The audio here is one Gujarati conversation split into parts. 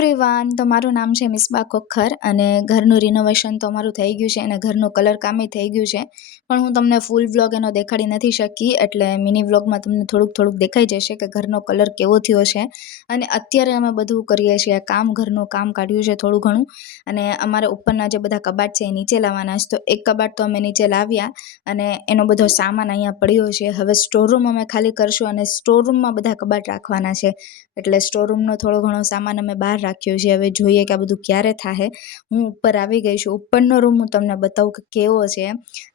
એવરીવન, તો મારું નામ છે મિસબા કોખર અને ઘરનું રિનોવેશન તો અમારું થઈ ગયું છે અને ઘરનું કલર કામે થઈ ગયું છે, પણ હું તમને ફૂલ વ્લોગ એનો દેખાડી નથી શકી. એટલે મિની વ્લોગમાં તમને થોડુંક દેખાઈ જશે કે ઘરનો કલર કેવો થયો છે. અને અત્યારે અમે બધું કરીએ છીએ, ઘરનું કામ કાઢ્યું છે થોડું ઘણું, અને અમારે ઉપરના જે બધા કબાટ છે એ નીચે લાવવાના છે. તો એક કબાટ તો અમે નીચે લાવ્યા અને એનો બધો સામાન અહીંયા પડ્યો છે. હવે સ્ટોરરૂમ અમે ખાલી કરશું અને સ્ટોરરૂમમાં બધા કબાટ રાખવાના છે. એટલે સ્ટોરરૂમનો થોડો ઘણો સામાન અમે બહાર રાખ્યો છે. હવે જોઈએ કે આ બધું ક્યારે થાય. હું ઉપર આવી ગઈ છું. ઉપરનો રૂમ હું તમને બતાવું કે કેવો છે.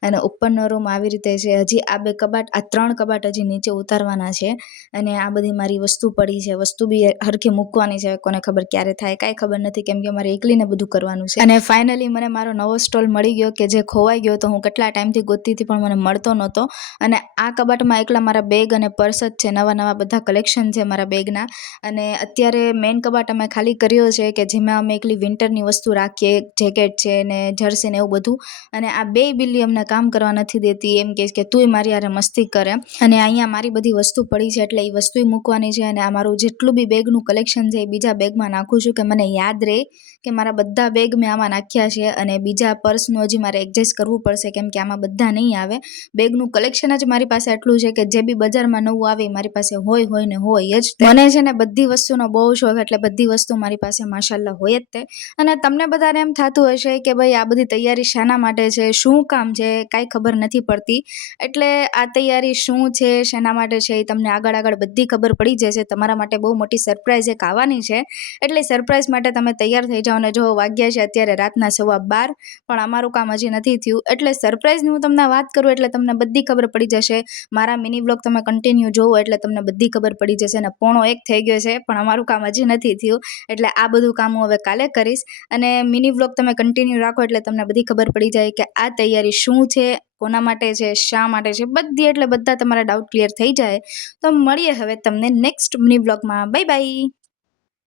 અને ઉપરનો રૂમ આવી રીતે છે. હજી આ 3 કબાટ હજી નીચે ઉતારવાના છે. અને આ બધી મારી વસ્તુ પડી છે. વસ્તુ બી હરખી મૂકવાની છે. કોને ખબર ક્યારે થાય, કાંઈ ખબર નથી, કેમ કે મારે એકલીને બધું કરવાનું છે. અને ફાઇનલી મને મારો નવો સ્ટોલ મળી ગયો કે જે ખોવાઈ ગયો તો હું કેટલા ટાઈમથી ગોતતી હતી પણ મને મળતો નહોતો. અને આ કબાટમાં એકલા મારા બેગ અને પર્સ જ છે. નવા બધા કલેક્શન છે મારા બેગના. અને અત્યારે મેઇન કબાટ અમે ખાલી કર્યો છે કે જેમાં અમે એકલી વિન્ટરની વસ્તુ રાખીએ, જેકેટ છે ને જર્સી ને એવું બધું. અને આ બે બિલ્લી અમને કામ કરવા નથી દેતી, એમ કહે કે તુંય મારી હારે મસ્તી કરે. અને અહીંયા મારી બધી વસ્તુ પડી છે એટલે એ વસ્તુ મૂકવાની છે. અને આ મારું જેટલું બી બેગનું કલેક્શન છે એ બીજા બેગમાં નાખું છું કે મને યાદ રહે કે મારા બધા બેગ મેં આમાં નાખ્યા છે. અને બીજા પર્સનું હજી મારે એડજસ્ટ કરવું પડશે, કેમ કે આમાં બધા નહીં આવે. બેગનું કલેક્શન જ મારી પાસે એટલું છે કે જે બી બજારમાં નવું આવે મારી પાસે હોય ને હોય જ. મને છે ને બધી વસ્તુનો બહુ શોખ, એટલે બધી વસ્તુ મારી પાસે માશાલ્લાહ હોય જ તે. અને તમને બધાને એમ થતું હશે કે ભાઈ આ બધી તૈયારી શાના માટે છે, શું કામ છે, કાંઈ ખબર નથી પડતી. એટલે આ તૈયારી શું છે, શાના માટે છે, એ તમને આગળ બધી ખબર પડી જશે. તમારા માટે બહુ મોટી સરપ્રાઈઝ એક આવવાની છે. એટલે સરપ્રાઈઝ માટે તમે તૈયાર થઈ જાઓ. અને જો વાગ્યા છે અત્યારે રાતના 12:15, પણ અમારું કામ હજી નથી થયું. એટલે સરપ્રાઈઝની હું તમને વાત કરું એટલે તમને બધી ખબર પડી જશે. મારા મિની વ્લોગ તમે કન્ટિન્યુ જોવો એટલે તમને બધી ખબર પડી જશે. અને 1:45 થઈ ગયો છે પણ અમારું કામ હજી નથી થયું. એટલે આ બધું કામ હું હવે કાલે કરીશ. અને મિની વ્લોગ તમે કન્ટિન્યુ રાખો એટલે તમને બધી ખબર પડી જાય કે આ તૈયારી શું છે, કોના માટે છે, શા માટે છે, બધા તમારા ડાઉટ ક્લિયર થઈ જાય. તો મળીએ હવે તમને નેક્સ્ટ મિની વ્લોગમાં. Bye bye.